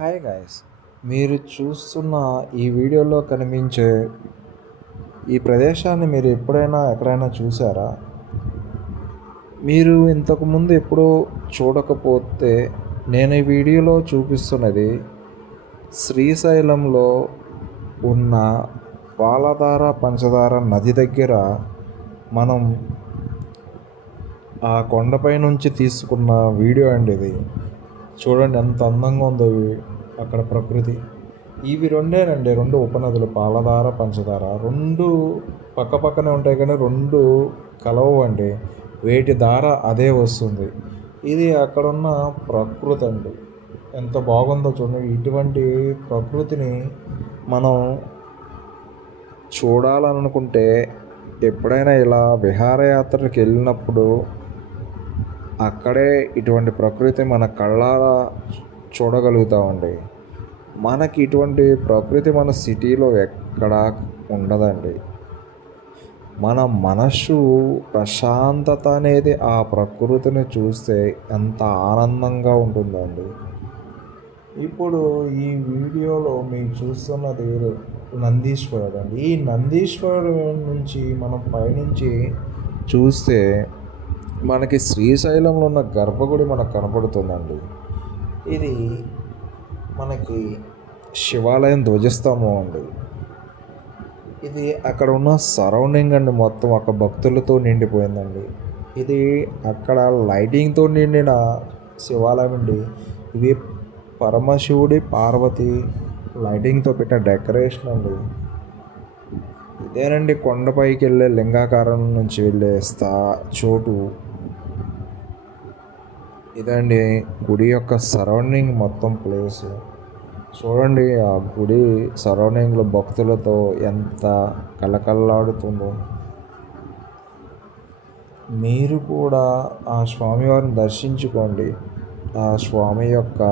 Hi guys, మీరు చూస్తున్న ఈ వీడియోలో కనిపించే ఈ ప్రదేశాన్ని మీరు ఎప్పుడైనా ఎక్కడైనా చూసారా? మీరు ఇంతకుముందు ఎప్పుడూ చూడకపోతే నేను ఈ వీడియోలో చూపిస్తున్నది శ్రీశైలంలో ఉన్న పాలధార పంచదార నది దగ్గర మనం ఆ కొండపై నుంచి తీసుకున్న వీడియో అండి ఇది. చూడండి ఎంత అందంగా ఉందో అక్కడ ప్రకృతి. ఇవి రెండేనండి, రెండు ఉపనదులు పాలధార పంచదార. రెండు పక్క పక్కనే ఉంటాయి కానీ రెండు కలవండి. వేటి దార అదే వస్తుంది. ఇది అక్కడున్న ప్రకృతి అండి. ఎంత బాగుందో చూడండి. ఇటువంటి ప్రకృతిని మనం చూడాలనుకుంటే ఎప్పుడైనా ఇలా విహారయాత్రలకు వెళ్ళినప్పుడు అక్కడే ఇటువంటి ప్రకృతి మన కళ్ళారా చూడగలుగుతామండి. మనకి ఇటువంటి ప్రకృతి మన సిటీలో ఎక్కడా ఉండదండి. మన మనస్సు ప్రశాంతత అనేది ఆ ప్రకృతిని చూస్తే ఎంత ఆనందంగా ఉంటుందండి. ఇప్పుడు ఈ వీడియోలో మీరు చూస్తున్నది నందీశ్వరుడు అండి. ఈ నందీశ్వరుడు నుంచి మనం పైనుంచి చూస్తే మనకి శ్రీశైలంలో ఉన్న గర్భగుడి మనకు కనపడుతుందండి. ఇది మనకి శివాలయం ధ్వజస్తంభం అండి. ఇది అక్కడ ఉన్న సరౌండింగ్ అండి మొత్తం ఒక భక్తులతో నిండిపోయిందండి. ఇది అక్కడ లైటింగ్తో నిండిన శివాలయం అండి. ఇవి పరమశివుడి పార్వతి లైటింగ్తో పెట్టిన డెకరేషన్ అండి. ఇదేనండి కొండపైకి వెళ్ళే లింగాకారం నుంచి వెళ్ళే చోటు ఇదండి. గుడి యొక్క సరౌండింగ్ మొత్తం ప్లేస్ చూడండి. ఆ గుడి సరౌండింగ్లో భక్తులతో ఎంత కలకల్లాడుతుందో. మీరు కూడా ఆ స్వామివారిని దర్శించుకోండి. ఆ స్వామి యొక్క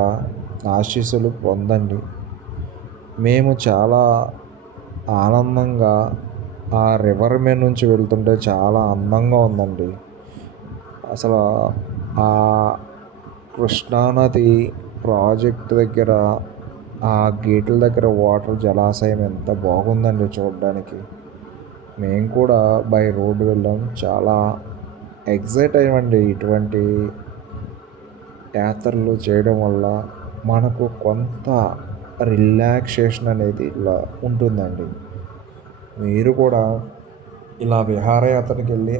ఆశీస్సులు పొందండి. మేము చాలా ఆనందంగా ఆ రివర్ మీద నుంచి వెళ్తుంటే చాలా అందంగా ఉందండి. అసలు ఆ కృష్ణానది ప్రాజెక్ట్ దగ్గర ఆ గేట్ల దగ్గర వాటర్ జలాశయం ఎంత బాగుందండి చూడడానికి. మేము కూడా బై రోడ్డు వెళ్ళాం. చాలా ఎగ్జైట్ అయ్యామండి. ఇటువంటి యాత్రలు చేయడం వల్ల మనకు కొంత రిలాక్సేషన్ అనేది ఇలా ఉంటుందండి. మీరు కూడా ఇలా విహారయాత్రకి వెళ్ళి